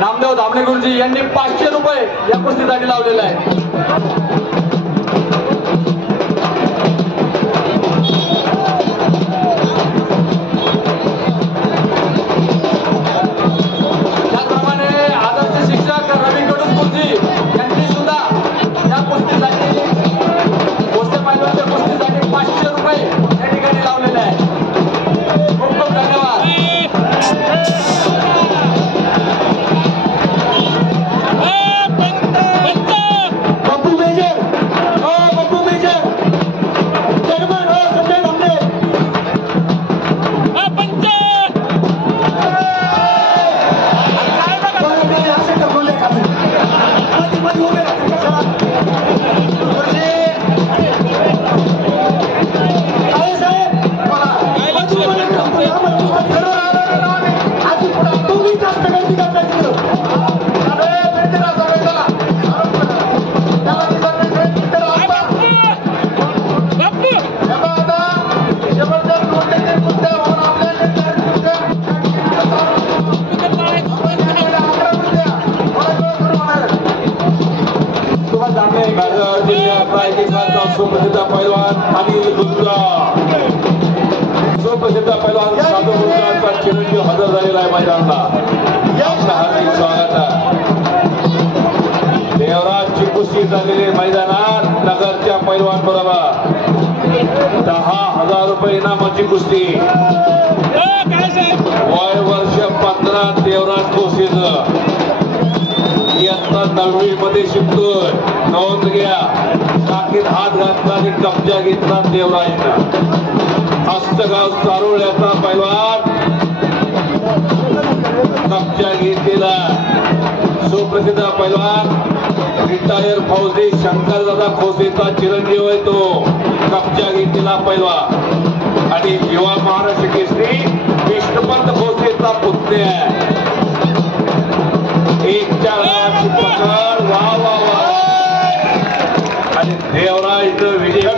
नामदेव धामणे गुरुजी यांनी 500 रुपये या कुस्तीसाठी लावलेले आहे। सुप्रसिद्ध पैलवान अनिल गुजरा, सुप्रसिद्ध पैलवान साधू गुजराचा चिरंजीव हजर झालेला आहे मैदानाला। आपलं हार्दिक स्वागत आहे। देवराजची कुस्ती झालेली मैदानात नगरच्या पैलवान बरोबर 10,000 रुपये इनामाची कुस्ती। वय वर्ष 15 देवराज कुस्तीचं इयत्ता 9वी मध्ये शिकतोय। नोंद घ्या, टाकीत हात घातला आणि कब्जा घेतला देवराजनं। हस्तगाव चारोळ्याचा पैलवान कब्जा घेतलेला सुप्रसिद्ध पैलवान रिटायर फौजी शंकरदादा खोसेचा चिरंजीव आहे तो कब्जा घेतलेला पैलवान। आणि युवा महाराष्ट्र केसरी विष्णुपंत खोसेचा पुतणे आहे। एकच्या पकड वा वा वा आणि देवराज विजय